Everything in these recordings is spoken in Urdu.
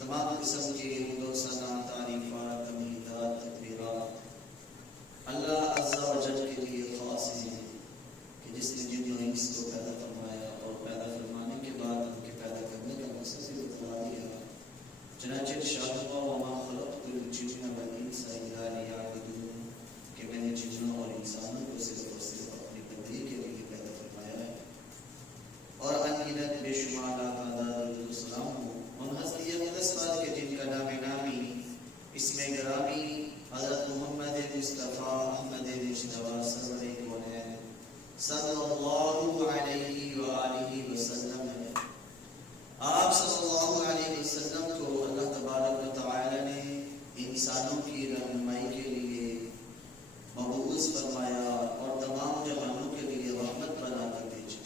تمام قسم کی حمد و ثنا، تعریفات، تمجیدات، تکبیرات اللہ عز و جل کے لیے خاص ہیں کہ جس نے جن و انس کو پیدا فرمایا اور پیدا فرمانے کے بعد ان کے پیدا کرنے کا مقصد بھی بتلا دیا۔ چنانچہ ارشاد ہوا وما خلقت الجن والانس الا لیعبدون، کہ میں نے جنوں اور انسانوں کو صرف اور صرف اپنی بندگی کے لیے پیدا فرمایا ہے۔ اور انگنت بے شمار تعداد السلام ہوں ان ہستی اقدس بات کے جن کا نام نامی اسم گرامی حضرت محمد مصطفیٰ احمد مجتبیٰ سرور کونین صلی اللہ علیہ وآلہ وسلم ہے۔ آپ صلی اللہ علیہ وسلم کو اللہ تبارک و تعالی نے انسانوں کی رہنمائی کے لیے مبعوث فرمایا اور تمام جہانوں کے لیے رحمت بنا کر بھیجا۔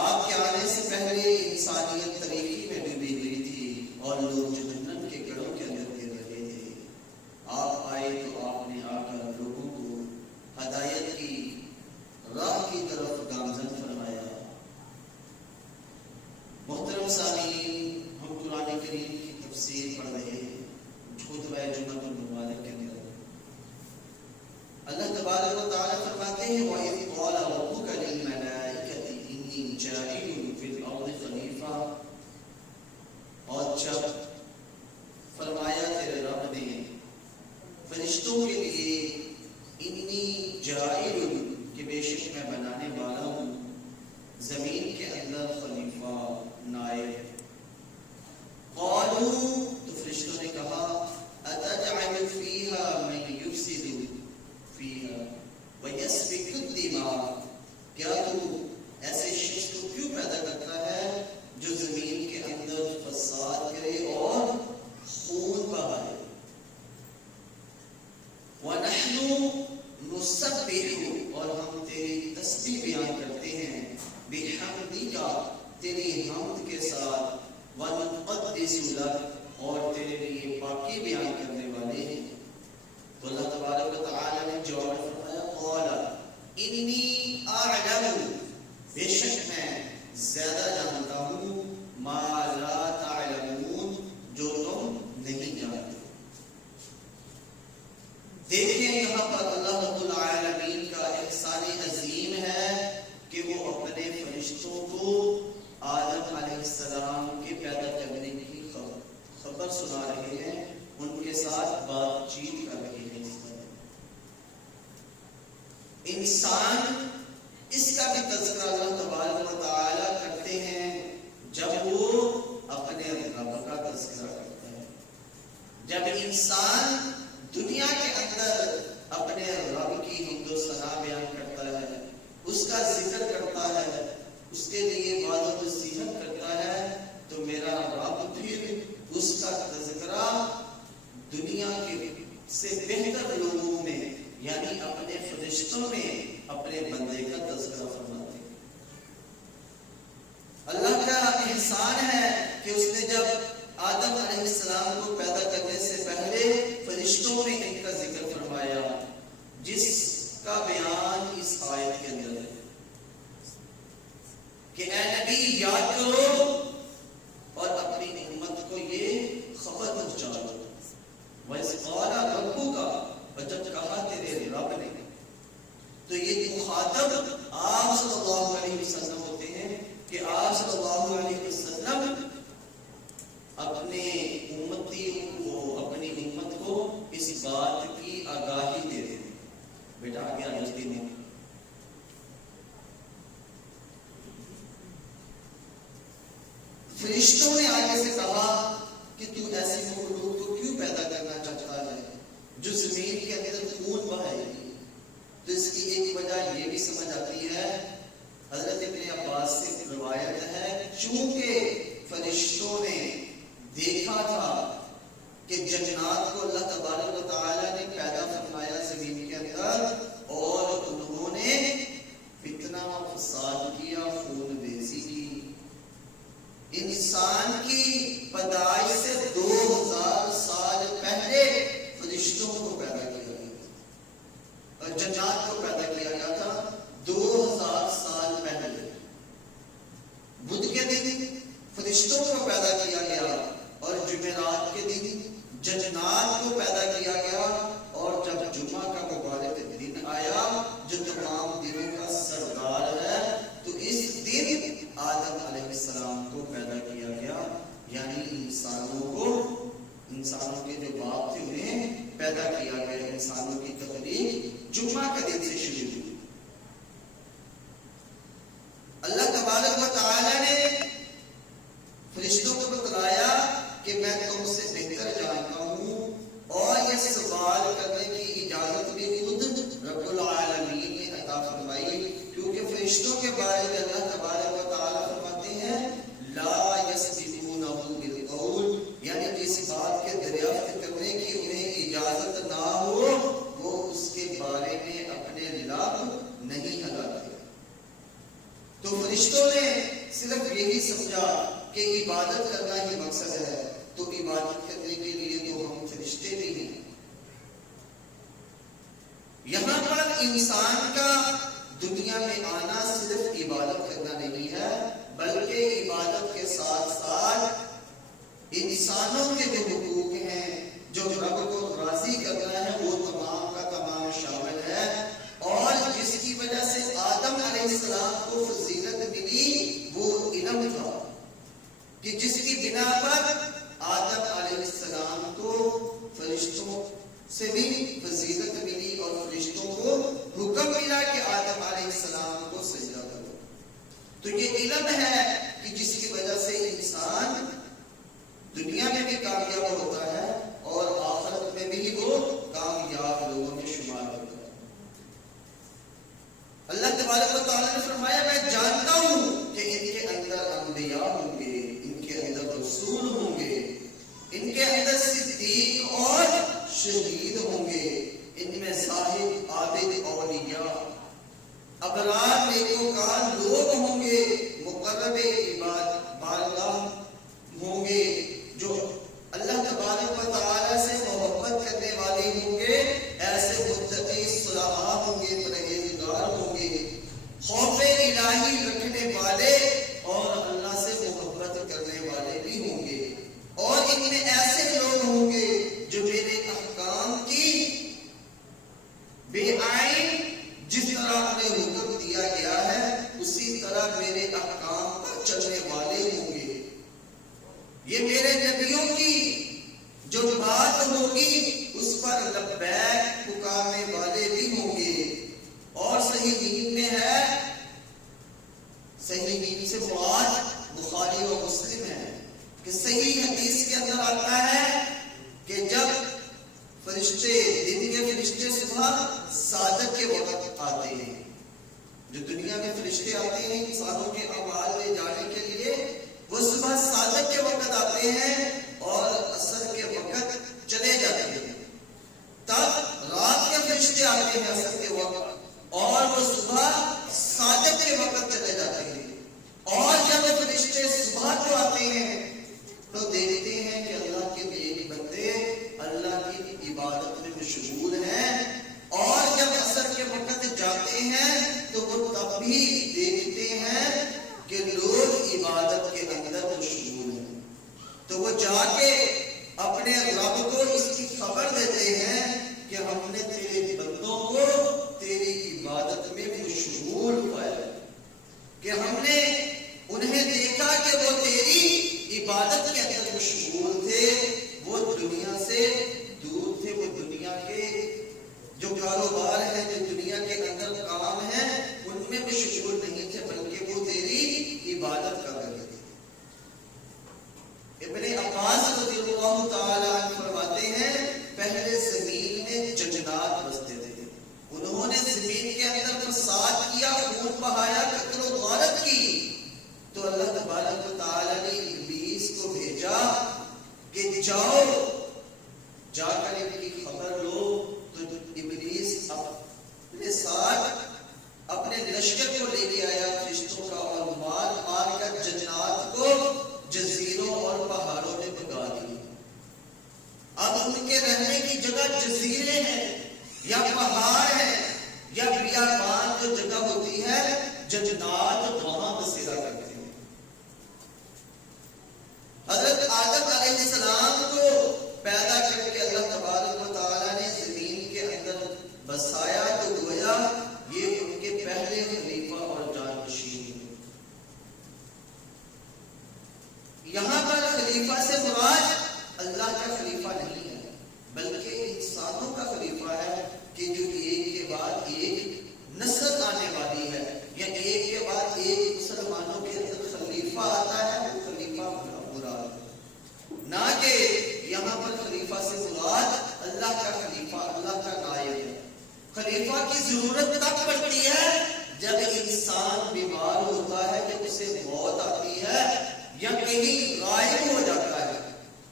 آپ کے آنے سے پہلے انسانیت طریقی میں ڈوبی ہوئی تھی اور لوگ جہنم کے گڑھوں کے اندر گر رہے تھے۔ آپ آئے تو آپ نے آ کر لوگوں کو ہدایت کی راہ کی طرف گامزن فرمایا۔ محترم سامعین، ہم قرآن کریم کی تفسیر پڑھ رہے ہیں خطبہ جمعۃ المبارک کے اندر۔ اللہ تبارک و تعالیٰ فرماتے ہیں وَإِذْ قَالَ رَبُّكَ لِلْمَلَائِكَةِ إِنِّي جَاعِلٌ فِي الْأَرْضِ خَلِيفَةً، اور جب فرمایا تیرے رب نے فرشتوں کے لیے انی جاعل، کہ بے شک میں بنانے والا ہوں زمین کے اندر خلیفہ، نائب۔ قالوا، تو فرشتوں نے کہا اتجعل فیہا من یفسد فیہا ویسفک الدماء، کیا تو ایسے شخص کو کیوں پیدا کرتا ہے جو زمین کے اندر فساد کرے اور خون بہائے۔ وَنَحْنُ نُسَبِّحُ، اور ہم تیری تسبیح بیان کرتے ہیں، بِحَمْدِکَ، تیری حمد کے ساتھ، وَنُقَدِّسُ لَكَ، اور تیرے لیے پاکی بیان کرنے والے ہیں۔ تو اللہ تبارک و تعالی نے جواب فرمایا قَالَ إِنِّي أَعْلَمُ، بے شک میں زیادہ جانتا ہوں، ما لا تعلمون، جو تم نہیں جانتے۔ دیکھیں یہاں پر اللہ رب العالمین کا احسان عظیم ہے کہ وہ اپنے فرشتوں کو آدم علیہ السلام کے پیدا کرنے کی خبر سنا رہے ہیں، ان کے ساتھ بات چیت کر رہے ہیں۔ انسان اس کا بھی تذکرہ اللہ تبارک و تعالی کرتے ہیں جب وہ اپنے رب کا تذکرہ کرتا ہے۔ جب انسان دنیا کے اندر اپنے رب کی حمد و ثنا بیان کرتا ہے، اس کا ذکر کرتا ہے، اس کے لیے وعد و نصیحت کرتا ہے، تو میرا رب پھر اس کا تذکرہ دنیا کے سے بہتر لوگوں میں یعنی اپنے فرشتوں میں اپنے بندے کا تذکرہ فرماتے ہیں۔ اللہ کا احسان ہے کہ اس نے جب آدم علیہ السلام کو پیدا کرنے سے پہلے فرشتوں میں ان کا ذکر فرمایا، جس کا بیان اس آیت کے اندر ہے کہ اے نبی یاد کرو اور اپنی امت کو یہ خبر پہنچاؤ۔ وَإِذْ قَالَ رَبُّكَ، اور جب کہا تیرے رب نے، تو یہ مخاطب آپ صلی اللہ علیہ وسلم ہوتے ہیں کہ آپ صلی اللہ علیہ وسلم اپنے امتیوں کو، اپنی امت کو اس بات کی آگاہی دے دیں۔ بیٹا آگے آجتی نہیں۔ فرشتوں نے آگے سے کہا کہ تو ایسی مخلوق کو کیوں پیدا کرنا چاہتا ہے جو زمین کے اندر خون بہائے گی؟ تو اس کی ایک وجہ یہ بھی سمجھ آتی ہے، حضرت ابن عباس سے روایت ہے، چونکہ فرشتوں نے دیکھا تھا کہ جنات کو اللہ تبارک و تعالی نے پیدا فرمایا زمین کے اندر، اور انہوں نے فتنہ و فساد کیا، خون ریزی کی۔ انسان کی پیدائش سے 2000 سال پہلے فرشتوں کو پیدا کیا گیا اور جنات کو پیدا کیا گیا تھا 2000 سال پہلے۔ بدھ کے دن فرشتوں کو پیدا انسانوں کے جو باپ تھے انہیں پیدا کیا گیا. انسانوں کی تخلیق جمعہ کے دن سے شروع ہوئی. اللہ تبارک و تعالی نے فرشتوں کو بتلایا کہ میں تم سے بہتر جانتا ہوں، اور یہ سوال کرنے کی اجازت بھی خود رب العالمین نے عطا فرمائی. کیونکہ فرشتوں کے بارے میں اللہ تبارک و تعالی فرماتے ہیں لا یسبقونہ بالقول، یعنی جس بات کے دریافت کرنے کی انہیں اجازت نہ ہو وہ اس کے بارے میں اپنے لب نہیں ہلاتے. تو فرشتوں نے صرف یہی سمجھا کہ عبادت کرنا ہی مقصد ہے، تو عبادت کرنے کے لیے تو ہم فرشتے بھی ہیں. یہاں پر انسان کا دنیا میں آنا صرف عبادت کرنا نہیں ہے، بلکہ عبادت کے ساتھ ساتھ انسانوں کے جو حقوق ہیں، جو رب کو راضی کرنا ہے، وہ تمام کا تمام شامل ہے. اور جس کی وجہ سے آدم علیہ السلام کو فضیلت ملی وہ علم تھا، کہ جس کی بنا پر آدم علیہ السلام کو فرشتوں سے بھی فضیلت ملی اور فرشتوں کو حکم ملا کہ آدم علیہ السلام کو سجدہ کرو. تو یہ علم ہے کہ جس کی وجہ سے انسان دنیا میں بھی کامیاب ہوتا ہے اور آخرت میں بھی وہ کامیاب لوگوں میں شمار ہوتا ہے. اللہ تبارک و تعالیٰ نے فرمایا میں جانتا ہوں کہ ان کے اندر انبیاء ہوں گے، ان کے اندر رسول ہوں گے، ان کے اندر صدیق اور شہید ہوں گے، ان میں زاہد عابد اولیاء ابرار نیکوکار لوگ ہوں گے، مقرب عباد بارگاہ ہوں گے، جو اللہ تبارک و تعالیٰ سے محبت کرنے والے ہوں گے، ایسے متقی صلحاء ہوں گے، پرہیزگار ہوں گے، خوف الہی رکھنے والے اور اللہ سے محبت کرنے والے بھی ہوں گے. اور ان میں ایسے لوگ ہوں گے جو میرے احکام کی بے آئین جس طرح ہمیں حکم دیا گیا ہے اسی طرح میرے احکام پر چلنے والے ہوں گے. یہ میرے نبیوں کی جو بات ہوگی اس پر لبیک پکارنے والے بھی ہوں گے. اور صحیح دین میں ہے، صحیح دین سے مراد بخاری و مسلم ہے کہ صحیح حدیث کے اندر آتا ہے کہ جب فرشتے دن کے فرشتے صبح صادق کے وقت آتے ہیں، جو دنیا میں فرشتے آتے ہیں انسانوں کے اعمال لے جانے کے لیے، وہ صبح صادق کے وقت آتے ہیں اور عصر کے وقت چلے جاتے ہیں. تب رات کے فرشتے آتے ہیں عصر کے وقت اور وہ صبح صادق کے وقت چلے جاتے ہیں. اور جب فرشتے صبح کو آتے ہیں تو دیکھتے ہیں کہ اللہ کے نیک بندے اللہ کی عبادت میں مشغول ہیں، اور جب عصر کے وقت جاتے ہیں تو وہ تب بھی دیکھتے ہیں کہ لوگ عبادت کے اندر مشغول ہیں. تو وہ جا کے اپنے رب کو اس کی خبر دیتے ہیں کہ ہم نے تیرے بندوں کو تیری عبادت میں مشغول پایا، کہ ہم نے انہیں دیکھا کہ وہ تیری عبادت کے اندر مشغول تھے، وہ دنیا سے دور تھے، وہ دنیا کے جو کاروبار ہیں، جو دنیا کے اندر کام ہیں ان میں مشغول نہیں تھے، بلکہ وہ تیری عبادت کر رہے تھے. ابن عباس رضی اللہ تعالی عنہ فرماتے ہیں پہلے زمین میں جنات بستے تھے، انہوں نے زمین کے اندر فساد کیا، خون بہایا، قتل و غارت کی، تو اللہ تبارک و تعالی نے ابلیس کو بھیجا کہ جاؤ جا کر ان کی خبر لو. تو ابلیس اپنے ساتھ اپنے لشکر کو لے کے آیا فرشتوں کا، اور مار مار کر جنات کو جزیروں اور پہاڑوں میں بھگا دیا. اب ان کے رہنے کی جگہ جزیرے ہیں یا پہاڑ ہیں یا بیابان جو جگہ ہوتی ہے، جنات وہاں بسیرا کرتے ہیں. حضرت آدم علیہ السلام کو پیدا کر کے اللہ تبارک و تعالیٰ نے زمین کے اندر بسایا، تو گویا یہ ان کے پہلے خلیفہ اور جانشین ہیں. یہاں پر خلیفہ سے مراد اللہ کا خلیفہ بلکہ انسانوں کا خلیفہ ہے کہ جو ایک کے بعد ایک نسل آنے والی ہے، یا ایک کے بعد ایک مسلمانوں کے اندر خلیفہ آتا ہے، وہ خلیفہ مراد، نہ کہ یہاں پر خلیفہ سے مراد اللہ کا خلیفہ، اللہ کا نائب ہے۔ خلیفہ کی ضرورت تب پڑتی ہے جب انسان بیمار ہوتا ہے، جب اسے موت آتی ہے یا کہیں غائب ہو جاتا ہے،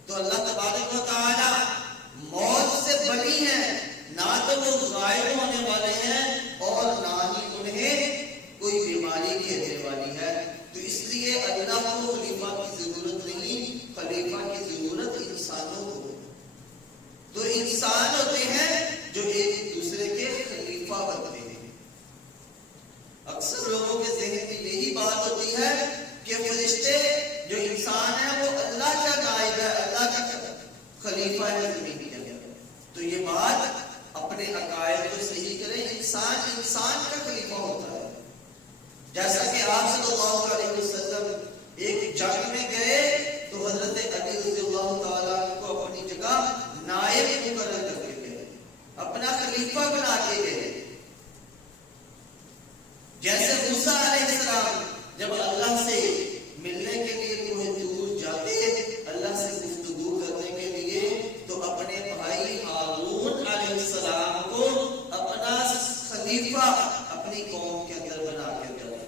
تو اللہ تبارک و تعالی موت سے بڑی ہے، نہ تو وہ غائب ہونے والے ہیں اور نہ ہی انہیں کوئی بیماری گھیرنے والی ہے۔ تو اس لیے اللہ کو خلیفہ کی ضرورت نہیں، خلیفہ کی ضرورت انسانوں کو۔ تو انسان ہوتے ہیں جو ایک دوسرے کے خلیفہ بنتے ہیں۔ اکثر لوگوں کے ذہن میں یہی بات ہوتی ہے کہ فرشتے جو انسان ہے وہ اللہ کا نائب ہے، اللہ کا خلیفہ ہے زمین کے اندر۔ تو یہ بات اپنے عقائد کو صحیح کریں، انسان کا خلیفہ ہوتا ہے۔ جیسا کہ آپ صلی اللہ علیہ وسلم ایک جنگ میں گئے تو حضرت علی رضی اللہ تعالیٰ کو اپنی جگہ نائب مقرر کر کے گئے، اپنا خلیفہ بنا کے گئے۔ جیسے موسیٰ علیہ السلام جب اللہ سے ملنے کے لیے کوہ طور جاتے، اللہ سے گفتگو کرنے کے لیے، تو اپنے بھائی ہارون علیہ السلام کو اپنا خلیفہ اپنی قوم کے اندر بنا کے گئے۔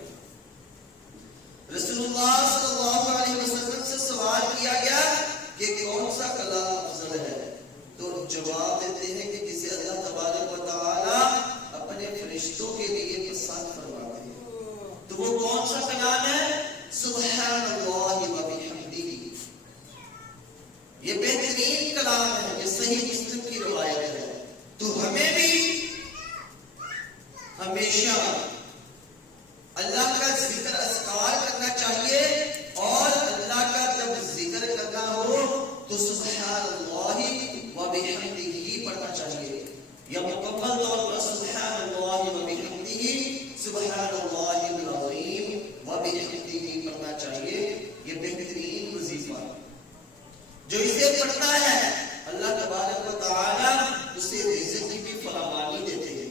رسول اللہ صلی اللہ علیہ وسلم سے سوال کیا گیا کہ کون سا کلام افضل ہے، تو جواب دیتے ہیں کہ جسے اللہ تبارک و تعالی اپنے فرشتوں کے لیے پسند فرماتے ہیں۔ تو وہ کون سا کلام ہے؟ سبحان اللہ و بحمدہ۔ یہ بہترین کلام ہے، یہ صحیح مسلم کی روایت ہے۔ تو ہمیں بھی ہمیشہ اللہ کا ذکر اذکار کرنا چاہیے، اور اللہ کا جب ذکر کرنا ہو تو سبحان اللہ و بحمدہ پڑھنا چاہیے، یا مکمل طور پر سبحان اللہ و بحمدہ، سبحان اللہ العظیم و بحمدہ پڑھنا چاہیے۔ یہ بہترین وظیفہ ہے۔ جو اسے پڑھتا ہے اللہ تبارک و تعالی اسے رزق کی بھی فراوانی دیتے ہیں۔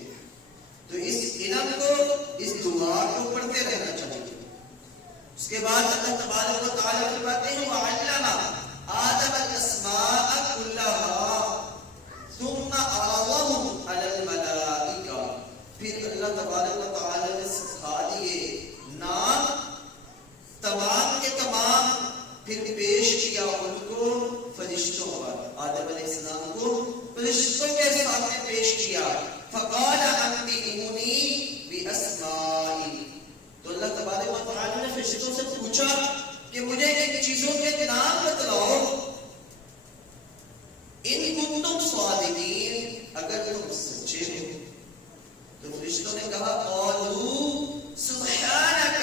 تو اس علم کو، اس دعا کو پڑھتے رہنا چاہیے۔ اس کے بعد اللہ تبارک و تعالی فرماتے ہیں وَعَلَّمَ آدَمَ الْأَسْمَاءَ كُلَّهَا ثُمَّ عَرَضَهُمْ عَلَى الْمَلَائِكَةِ۔ پھر اللہ تبارک و تعالی نے سکھا دیے نام تمام کے تمام، پھر پیش کیا ان کو فرشتوں پر، آدم علیہ السلام کو فرشتوں کے سامنے پیش کیا۔ فَقَالَ أَنبِئُونِي بِأَسْمَائِهِمْ۔ تو اللہ تبارک و تعالی نے فرشتوں سے پوچھا کہ مجھے ان چیزوں کے نام بتلاؤ، ان کنتم صادقین، اگر تم سچے ہو۔ تو فرشتوں نے کہا قالوا سبحانک،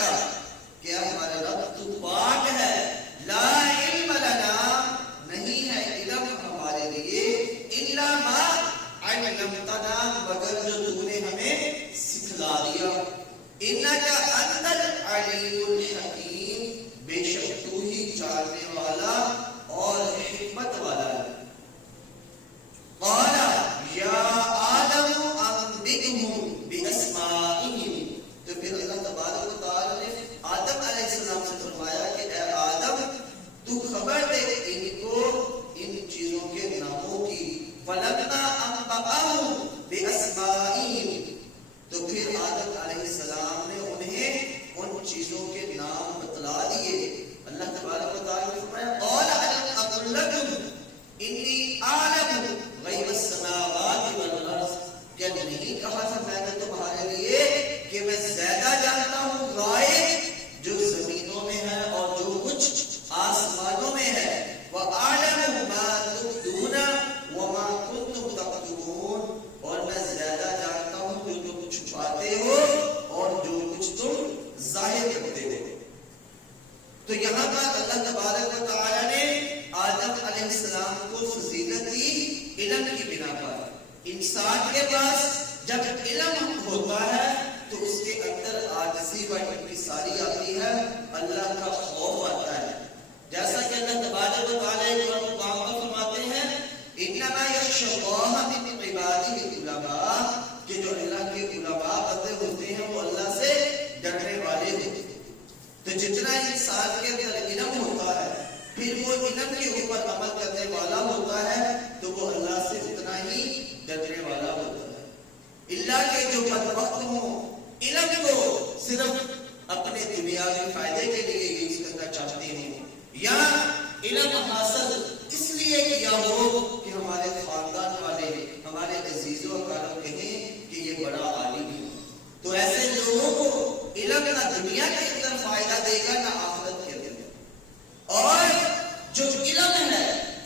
کہ ہمارے رب تو پاک ہے، لا علم لنا، نہیں ہے علم ہمارے لیے، الا ما علمتنا، مگر جو تو نے ہمیں سکھلا دیا، انک انت العلیم الحکیم، بے شک تو ہی جاننے والا اور حکمت والا ہے۔ قال یا آدم انبئهم باسمائهم۔ تو پھر اللہ تبارک و تعالی نے آدم علیہ السلام سے فرمایا کہ اے آدم تو خبر دے ان کو ان چیزوں کے ناموں کی۔ فلما انبأهم باسمائهم، تو پھر آدم علیہ السلام نے انہیں ان چیزوں کے نام بتلا دیے۔ اللہ تبارک و تعالی نے فرمایا قال الم اقل لكم انی اعلم غیب السماوات والارض، کیا نہیں کہا تھا میں نے تمہارے لیے کہ میں زیادہ جانتا ہوں غائب جو زمینوں میں ہے اور جو کچھ آسمانوں میں ہے، وَأَعْلَمُ مَا تُبْدُونَ وَمَا كُنتُمْ تَكْتُمُونَ، اور میں زیادہ جانتا ہوں جو تم چھپاتے ہو اور جو کچھ تم ظاہر کرتے ہو۔ تو یہاں پر اللہ تبارک و تعالی نے آدم علیہ السلام کو فضیلت دی علم کی بنا پر۔ انسان کے پاس جب علم ہوتا ہے تو اس کے اندر عاجزی و انکساری آتی ہے، اللہ کا خوف آتا ہے۔ جیسا کہ اللہ تبارک و تعالی ایک اور مقام پر فرماتے ہیں انما یخشى پھر وہ علم کے اوپر عمل کرنے والا ہوتا ہے تو وہ اللہ سے اتنا ہی ڈرنے والا ہوتا ہے. اللہ کے جو بدبخت ہوں علم کو صرف اپنے دنیاوی فائدے کے لیے یوز کرنا چاہتے ہیں یا علم حاصل اس لیے کیا ہو کہ ہمارے خاندان والے ہمارے عزیزوں اکارم کہیں کہ یہ بڑا عالم ہے، تو ایسے لوگوں کو علم نہ دنیا کے اندر فائدہ دے گا نہ آخرت کے اندر. اور جو علم ہے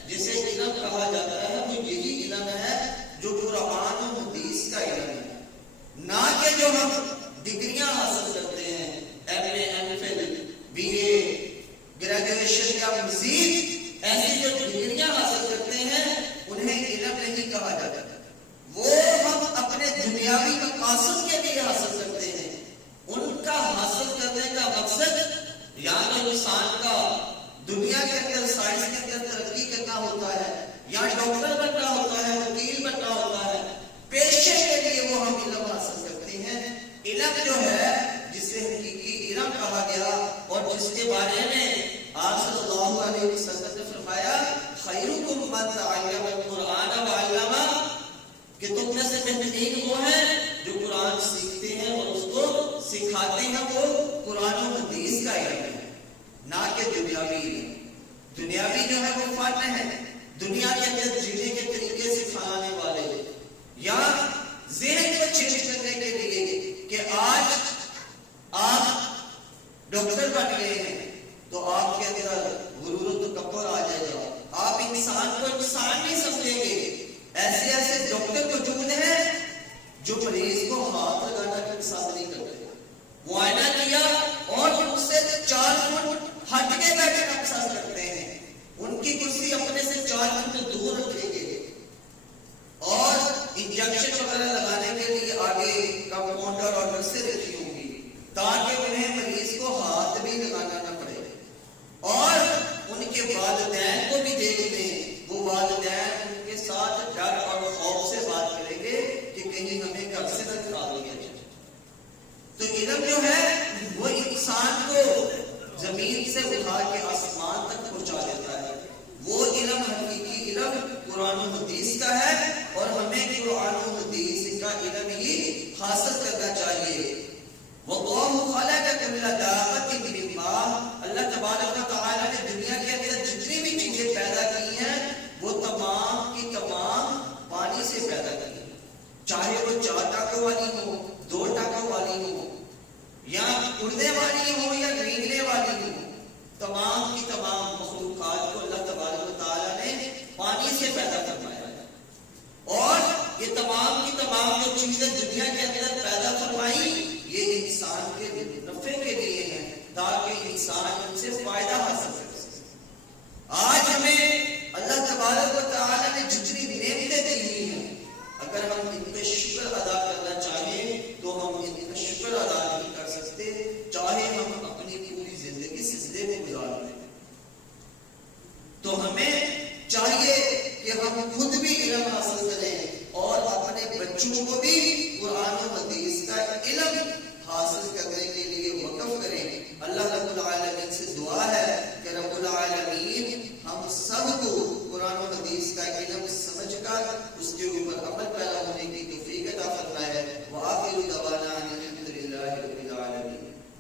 جسے علم کہا جاتا ہے وہ یہی علم ہے جو قرآن و حدیث کا علم ہے، نہ کہ جو ہم ڈگریاں حاصل کرتے ہیں M A M phil B A graduation یا مزید ایسی جو ڈگریاں حاصل کرتے ہیں انہیں علم نہیں کہا جاتا. وہ ہم اپنے دنیاوی مقاصد کے لیے حاصل کرتے ہیں. ان کا حاصل کرنے کا مقصد یا تو انسان کا دنیا کے اندر سائنس کے اندر ترقی کرنا ہوتا ہے یا ڈاکٹر بننا ہوتا ہے، وکیل بننا ہوتا ہے. پیشے کے لیے وہ ہم علم حاصل کرتے ہیں. علم جو ہے جسے حقیقی علم کہا گیا اور جس کے بارے میں آپ صلی اللہ علیہ وسلم نے فرمایا خیرکم من تعلم القرآن وعلمہ، کہ تم میں سے بہترین وہ ہیں جو قرآن سیکھتے ہیں اور اس کو سکھاتے ہیں. وہ قرآن و حدیث کا علم ہے نہ کہ دنیاوی علم. دنیاوی جو ہے وہ فن ہے، دنیا کے اندر جینے کے طریقے سکھانے والے یا ذہن کو چینج کرنے کے لیے کہ آج آپ ڈاکٹر بن گئے ہیں تو آپ کے اندر غرور و تکبر آ جائے گا، آپ انسان کو انسان نہیں سمجھیں گے. ایسے ایسے ڈاکٹر موجود ہیں جو مریض کو ہاتھ لگانا بھی پسند نہیں کرتے، معائنہ کیا اور ان سے 4 فٹ ہٹ کے بیٹھنا پسند کرتے ہیں. ان کی کرسی اپنے سے 4 فٹ دور رکھیں گے اور انجیکشن وغیرہ لگانے کے لیے آگے کمپاؤنڈر اور نرسیں رکھی ہوں گی تاکہ انہیں مریض کو ہاتھ بھی لگانا نہ پڑے. اور ان کے والدین کو بھی دیکھ لیں، وہ والدین ان کے ساتھ ڈر اور خوف سے بات کریں گے کہ کہیں ہمیں گھر سے نہ نکال دیا جائے. تو علم جو ہے وہ انسان کو زمین سے اٹھا کے آسمان تک پہنچا دیتا ہے. وہ علم حقیقی علم قرآن و